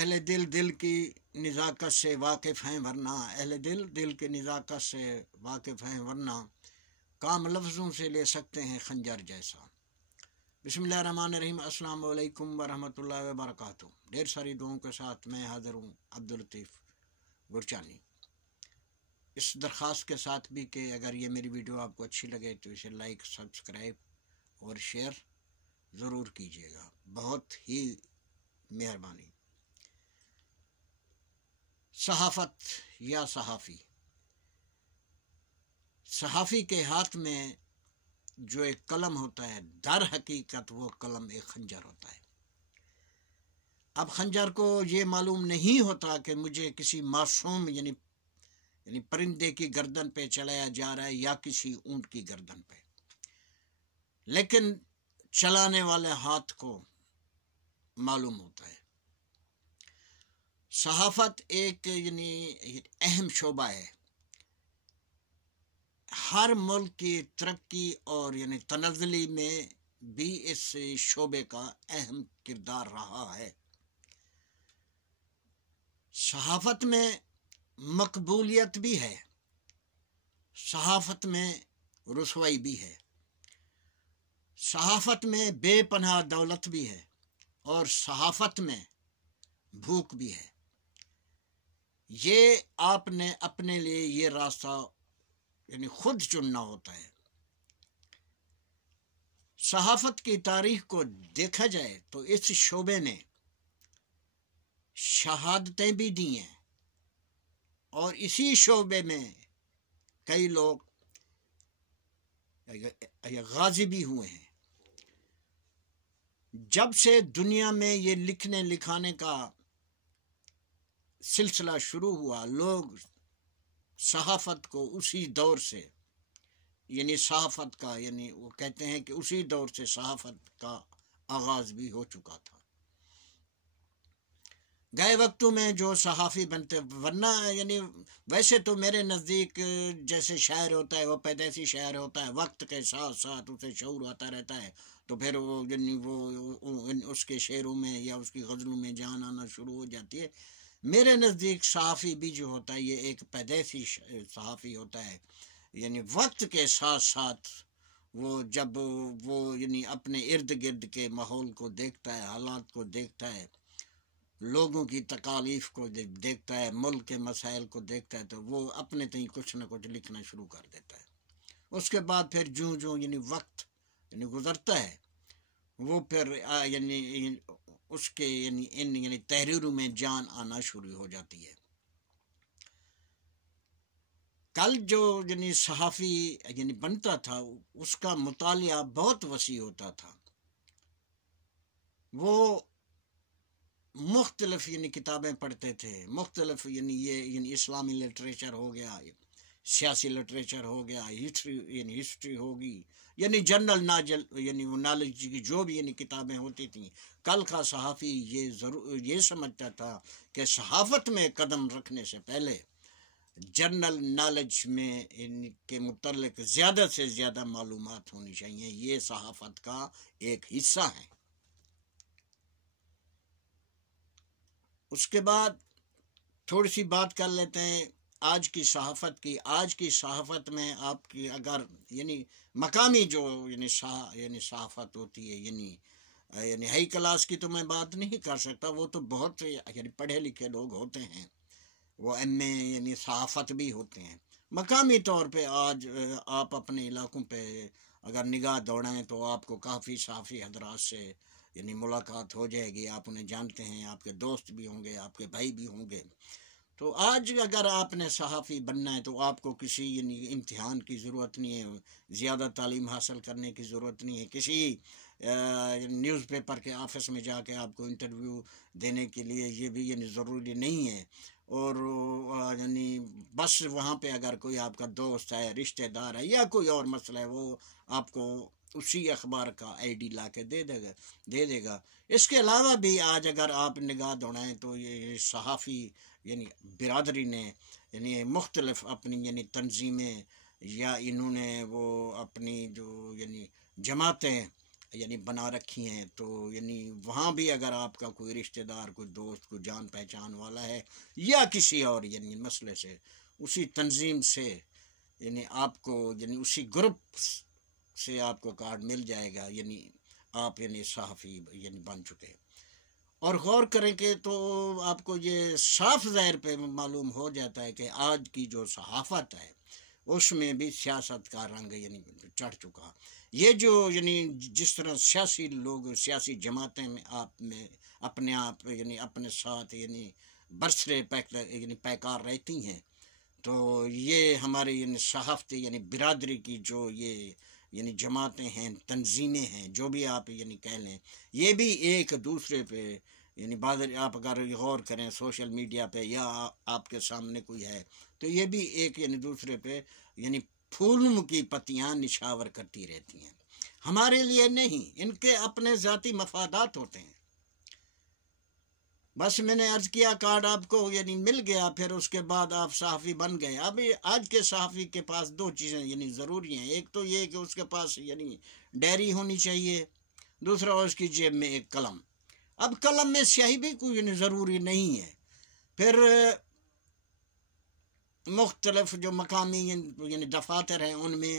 اہل دل دل کی نزاکت سے واقف ہیں ورنہ اہل دل دل کی نزاکت سے واقف ہیں ورنہ کام لفظوں سے لے سکتے ہیں خنجر جیسا۔ بسم اللہ الرحمن الرحیم۔ السلام علیکم ورحمۃ اللہ وبرکاتہ۔ ڈھیر ساری دعاؤں کے ساتھ میں حاضر ہوں عبداللطیف گرچانی، اس درخواست کے ساتھ بھی کہ اگر یہ میری ویڈیو آپ کو اچھی لگے تو اسے لائک، سبسکرائب اور شیئر ضرور کیجیے گا، بہت ہی مہربانی۔ صحافت یا صحافی، صحافی کے ہاتھ میں جو ایک قلم ہوتا ہے، در حقیقت وہ قلم ایک خنجر ہوتا ہے۔ اب خنجر کو یہ معلوم نہیں ہوتا کہ مجھے کسی معصوم یعنی پرندے کی گردن پہ چلایا جا رہا ہے یا کسی اونٹ کی گردن پہ، لیکن چلانے والے ہاتھ کو معلوم ہوتا ہے۔ صحافت ایک اہم شعبہ ہے، ہر ملک کی ترقی اور تنزلی میں بھی اس شعبے کا اہم کردار رہا ہے۔ صحافت میں مقبولیت بھی ہے، صحافت میں رسوائی بھی ہے، صحافت میں بے پناہ دولت بھی ہے اور صحافت میں بھوک بھی ہے۔ یہ آپ نے اپنے لیے یہ راستہ خود چننا ہوتا ہے۔ صحافت کی تاریخ کو دیکھا جائے تو اس شعبے نے شہادتیں بھی دی ہیں اور اسی شعبے میں کئی لوگ غازی بھی ہوئے ہیں۔ جب سے دنیا میں یہ لکھنے لکھانے کا سلسلہ شروع ہوا، لوگ صحافت کو اسی دور سے صحافت کا وہ کہتے ہیں کہ اسی دور سے صحافت کا آغاز بھی ہو چکا تھا۔ گئے وقتوں میں جو صحافی بنتے، ورنہ ویسے تو میرے نزدیک جیسے شاعر ہوتا ہے وہ پیدائشی شاعر ہوتا ہے، وقت کے ساتھ ساتھ اسے شعور آتا رہتا ہے تو پھر وہ اس کے شعروں میں یا اس کی غزلوں میں جان آنا شروع ہو جاتی ہے۔ میرے نزدیک صحافی بھی جو ہوتا ہے یہ ایک پیدائشی صحافی ہوتا ہے، وقت کے ساتھ ساتھ وہ جب وہ اپنے ارد گرد کے ماحول کو دیکھتا ہے، حالات کو دیکھتا ہے، لوگوں کی تکالیف کو دیکھتا ہے، ملک کے مسائل کو دیکھتا ہے تو وہ اپنے تئیں کچھ نہ کچھ لکھنا شروع کر دیتا ہے۔ اس کے بعد پھر جوں وقت گزرتا ہے وہ پھر اس کے ان تحریروں میں جان آنا شروع ہو جاتی ہے۔ کل جو صحافی بنتا تھا اس کا مطالعہ بہت وسیع ہوتا تھا، وہ مختلف کتابیں پڑھتے تھے، مختلف اسلامی لٹریچر ہو گیا، سیاسی لٹریچر ہو گیا، ہسٹری ہوگی، جنرل نالج کی جو بھی کتابیں ہوتی تھیں۔ کل کا صحافی یہ سمجھتا تھا کہ صحافت میں قدم رکھنے سے پہلے جنرل نالج میں کے متعلق زیادہ سے زیادہ معلومات ہونی چاہیے، یہ صحافت کا ایک حصہ ہے۔ اس کے بعد تھوڑی سی بات کر لیتے ہیں آج کی صحافت کی۔ آج کی صحافت میں آپ کی اگر مقامی جو صحافت ہوتی ہے ہائی کلاس کی تو میں بات نہیں کر سکتا، وہ تو بہت پڑھے لکھے لوگ ہوتے ہیں، وہ ایم اے صحافت بھی ہوتے ہیں۔ مقامی طور پہ آج آپ اپنے علاقوں پہ اگر نگاہ دوڑائیں تو آپ کو کافی صحافی حضرات سے ملاقات ہو جائے گی، آپ انہیں جانتے ہیں، آپ کے دوست بھی ہوں گے، آپ کے بھائی بھی ہوں گے۔ تو آج اگر آپ نے صحافی بننا ہے تو آپ کو کسی امتحان کی ضرورت نہیں ہے، زیادہ تعلیم حاصل کرنے کی ضرورت نہیں ہے، کسی نیوز پیپر کے آفس میں جا کے آپ کو انٹرویو دینے کے لیے یہ بھی ضروری نہیں ہے، اور بس وہاں پہ اگر کوئی آپ کا دوست ہے، رشتہ دار ہے یا کوئی اور مسئلہ ہے، وہ آپ کو اسی اخبار کا آئی ڈی لا کے دے دے گا۔ اس کے علاوہ بھی آج اگر آپ نگاہ دوڑائیں تو یہ صحافی برادری نے مختلف اپنی تنظیمیں یا انہوں نے وہ اپنی جو جماعتیں یعنی بنا رکھی ہیں، تو یعنی وہاں بھی اگر آپ کا کوئی رشتہ دار، کوئی دوست، کوئی جان پہچان والا ہے یا کسی اور یعنی مسئلے سے، اسی تنظیم سے یعنی آپ کو یعنی اسی گروپ سے آپ کو کارڈ مل جائے گا، یعنی آپ یعنی صحافی یعنی بن چکے۔ اور غور کریں کہ تو آپ کو یہ صاف ظاہر پہ معلوم ہو جاتا ہے کہ آج کی جو صحافت ہے اس میں بھی سیاست کا رنگ یعنی چڑھ چکا۔ یہ جو یعنی جس طرح سیاسی لوگ، سیاسی جماعتیں میں اپنے آپ یعنی اپنے ساتھ یعنی برسرے یعنی پیکار رہتی ہیں، تو یہ ہمارے یعنی صحافتی یعنی برادری کی جو یہ یعنی جماعتیں ہیں، تنظیمیں ہیں، جو بھی آپ یعنی کہہ لیں، یہ بھی ایک دوسرے پہ یعنی آپ اگر غور کریں سوشل میڈیا پہ یا آپ کے سامنے کوئی ہے، تو یہ بھی ایک یعنی دوسرے پہ یعنی پھولوں کی پتیاں نشاور کرتی رہتی ہیں، ہمارے لیے نہیں، ان کے اپنے ذاتی مفادات ہوتے ہیں۔ بس میں نے عرض کیا کارڈ آپ کو یعنی مل گیا، پھر اس کے بعد آپ صحافی بن گئے۔ اب آج کے صحافی کے پاس دو چیزیں یعنی ضروری ہیں، ایک تو یہ کہ اس کے پاس یعنی ڈائری ہونی چاہیے، دوسرا اس کی جیب میں ایک قلم۔ اب قلم میں سیاہی بھی کوئی یعنی ضروری نہیں ہے، پھر مختلف جو مقامی یعنی دفاتر ہیں ان میں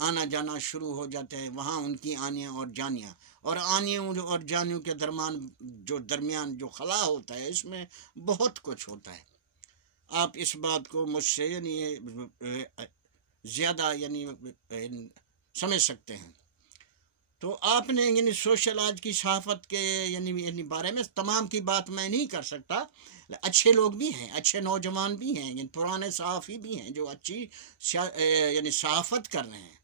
آنا جانا شروع ہو جاتا ہے، وہاں ان کی آنیاں اور جانیاں، اور آنیوں اور جانیوں کے درمیان جو خلا ہوتا ہے، اس میں بہت کچھ ہوتا ہے۔ آپ اس بات کو مجھ سے یعنی زیادہ یعنی سمجھ سکتے ہیں۔ تو آپ نے یعنی سوشل آج کی صحافت کے یعنی بارے میں تمام کی بات میں نہیں کر سکتا، اچھے لوگ بھی ہیں، اچھے نوجوان بھی ہیں، یعنی پرانے صحافی بھی ہیں جو اچھی یعنی صحافت کر رہے ہیں۔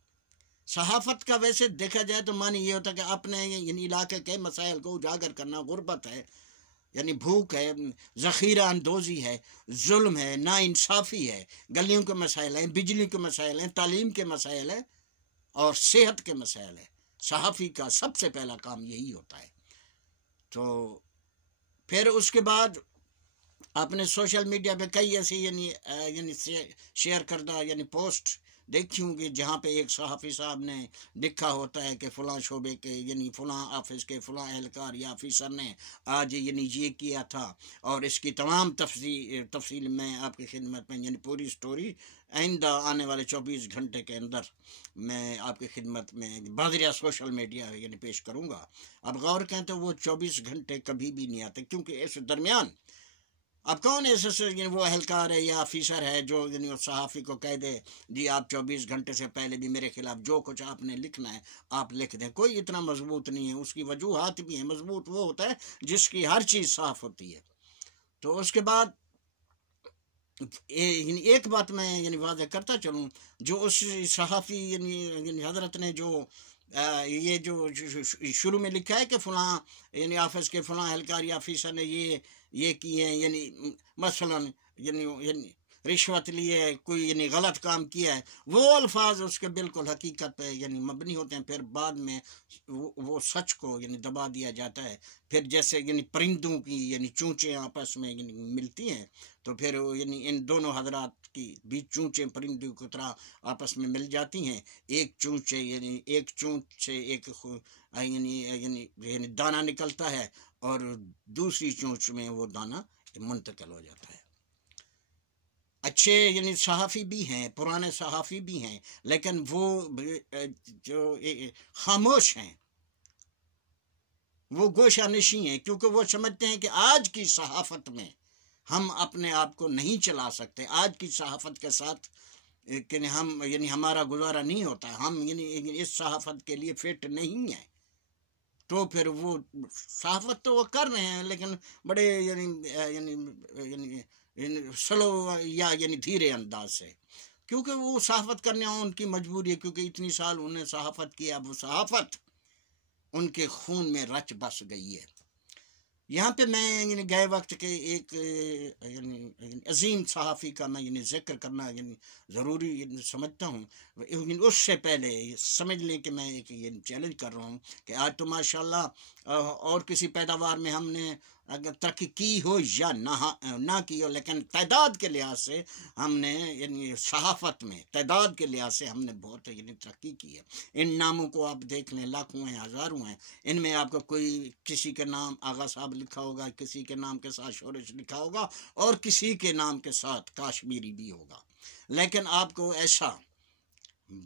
صحافت کا ویسے دیکھا جائے تو معنی یہ ہوتا ہے کہ اپنے یعنی علاقے کے مسائل کو اجاگر کرنا، غربت ہے، یعنی بھوک ہے، ذخیرہ اندوزی ہے، ظلم ہے، ناانصافی ہے، گلیوں کے مسائل ہیں، بجلی کے مسائل ہیں، تعلیم کے مسائل ہیں اور صحت کے مسائل ہیں۔ صحافی کا سب سے پہلا کام یہی ہوتا ہے۔ تو پھر اس کے بعد آپ نے سوشل میڈیا پہ کئی ایسی یعنی شیئر کردہ یعنی پوسٹ دیکھی ہوں گی جہاں پہ ایک صحافی صاحب نے لکھا ہوتا ہے کہ فلاں شعبے کے یعنی فلاں آفس کے فلاں اہلکار یا آفیسر نے آج یعنی یہ کیا تھا، اور اس کی تمام تفصیل میں آپ کی خدمت میں یعنی پوری سٹوری آئندہ آنے والے 24 گھنٹے کے اندر میں آپ کی خدمت میں بازریہ سوشل میڈیا یعنی پیش کروں گا۔ اب غور کریں تو وہ 24 گھنٹے کبھی بھی نہیں آتے، کیونکہ اس درمیان اب کون ایسے یعنی وہ اہلکار ہے یا آفیسر ہے جو یعنی اس صحافی کو کہہ دے جی آپ 24 گھنٹے سے پہلے بھی میرے خلاف جو کچھ آپ نے لکھنا ہے آپ لکھ دیں۔ کوئی اتنا مضبوط نہیں ہے، اس کی وجوہات بھی ہیں۔ مضبوط وہ ہوتا ہے جس کی ہر چیز صاف ہوتی ہے۔ تو اس کے بعد ایک بات میں یعنی واضح کرتا چلوں، جو اس صحافی یعنی حضرت نے جو یہ جو شروع میں لکھا ہے کہ فلاں یعنی آفس کے فلاں اہلکار یا آفیسر نے یہ کیے ہیں، یعنی مثلا یعنی رشوت لیے، کوئی یعنی غلط کام کیا ہے، وہ الفاظ اس کے بالکل حقیقت پہ یعنی مبنی ہوتے ہیں، پھر بعد میں وہ سچ کو یعنی دبا دیا جاتا ہے۔ پھر جیسے یعنی پرندوں کی یعنی چونچیں آپس میں یعنی ملتی ہیں، تو پھر یعنی ان دونوں حضرات کی بھی چونچیں پرندوں کی طرح آپس میں مل جاتی ہیں، ایک چونچ سے ایک یعنی دانہ نکلتا ہے اور دوسری چونچ میں وہ دانہ منتقل ہو جاتا ہے۔ اچھے یعنی صحافی بھی ہیں، پرانے صحافی بھی ہیں، لیکن وہ جو خاموش ہیں، وہ گوشہ نشیں ہیں، کیونکہ وہ سمجھتے ہیں کہ آج کی صحافت میں ہم اپنے آپ کو نہیں چلا سکتے، آج کی صحافت کے ساتھ کہ ہم یعنی ہمارا گزارا نہیں ہوتا، ہم یعنی اس صحافت کے لیے فٹ نہیں ہیں۔ تو پھر وہ صحافت تو وہ کر رہے ہیں لیکن بڑے یعنی سلو یا یعنی دھیرے انداز سے، کیونکہ وہ صحافت کرنے ان کی مجبوری ہے، کیونکہ اتنی سال انہیں صحافت کیا، اب وہ صحافت ان کے خون میں رچ بس گئی ہے۔ یہاں پہ میں یعنی گئے وقت کے ایک یعنی عظیم صحافی کا میں یعنی ذکر کرنا یعنی ضروری سمجھتا ہوں۔ اس سے پہلے سمجھ لیں کہ میں ایک چیلنج کر رہا ہوں کہ آج تو ماشاءاللہ اور کسی پیداوار میں ہم نے اگر ترقی کی ہو یا نہ کی ہو، لیکن تعداد کے لحاظ سے ہم نے یعنی صحافت میں تعداد کے لحاظ سے ہم نے بہت یعنی ترقی کی ہے۔ ان ناموں کو آپ دیکھ لیں، لاکھوں ہیں، ہزاروں ہیں، ان میں آپ کو کوئی کسی کے نام آغا صاحب لکھا ہوگا، کسی کے نام کے ساتھ شورش لکھا ہوگا، اور کسی کے نام کے ساتھ کاشمیری بھی ہوگا، لیکن آپ کو ایسا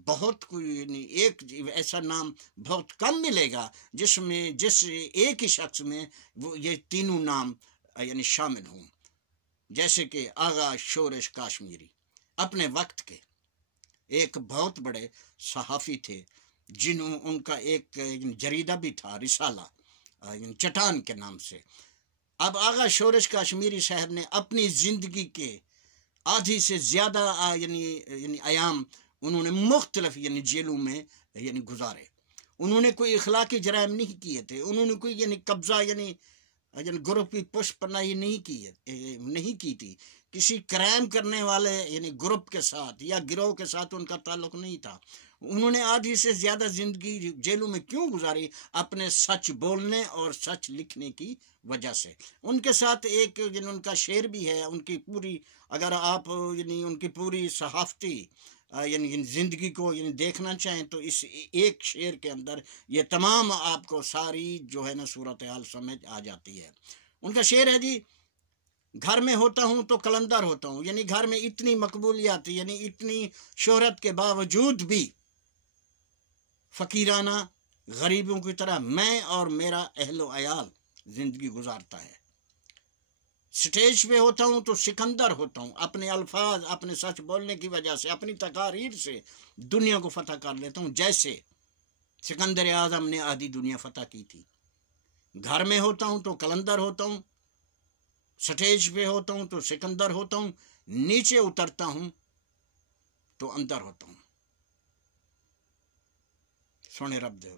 بہت کوئی یعنی ایک ایسا نام بہت کم ملے گا جس ایک ہی شخص میں وہ یہ تینوں نام یعنی شامل ہوں، جیسے کہ آغا شورش کاشمیری اپنے وقت کے ایک بہت بڑے صحافی تھے، ان کا ایک جریدہ بھی تھا، رسالہ چٹان کے نام سے۔ اب آغا شورش کاشمیری صاحب نے اپنی زندگی کے آدھی سے زیادہ یعنی ایام انہوں نے مختلف یعنی جیلوں میں یعنی گزارے۔ انہوں نے کوئی اخلاقی جرائم نہیں کیے تھے، انہوں نے کوئی یعنی قبضہ یعنی گروپ کی پشت پناہی نہیں کی تھی، کسی کرائم کرنے والے یعنی گروپ کے ساتھ یا گروہ کے ساتھ ان کا تعلق نہیں تھا۔ انہوں نے آدھی سے زیادہ زندگی جیلوں میں کیوں گزاری؟ اپنے سچ بولنے اور سچ لکھنے کی وجہ سے۔ ان کے ساتھ ایک یعنی ان کا شعر بھی ہے، ان کی پوری اگر آپ یعنی ان کی پوری صحافتی یعنی زندگی کو یعنی دیکھنا چاہیں تو اس ایک شعر کے اندر یہ تمام آپ کو ساری جو ہے نا صورتحال سمجھ آ جاتی ہے۔ ان کا شعر ہے جی، گھر میں ہوتا ہوں تو قلندر ہوتا ہوں، یعنی گھر میں اتنی مقبولیات یعنی اتنی شہرت کے باوجود بھی فقیرانہ غریبوں کی طرح میں اور میرا اہل و عیال زندگی گزارتا ہے۔ سٹیج پہ ہوتا ہوں تو سکندر ہوتا ہوں، اپنے الفاظ اپنے سچ بولنے کی وجہ سے اپنی تقاریر سے دنیا کو فتح کر لیتا ہوں، جیسے سکندر اعظم نے آدھی دنیا فتح کی تھی۔ گھر میں ہوتا ہوں تو قلندر ہوتا ہوں، سٹیج پہ ہوتا ہوں تو سکندر ہوتا ہوں، نیچے اترتا ہوں تو اندر ہوتا ہوں۔ سونے رب دے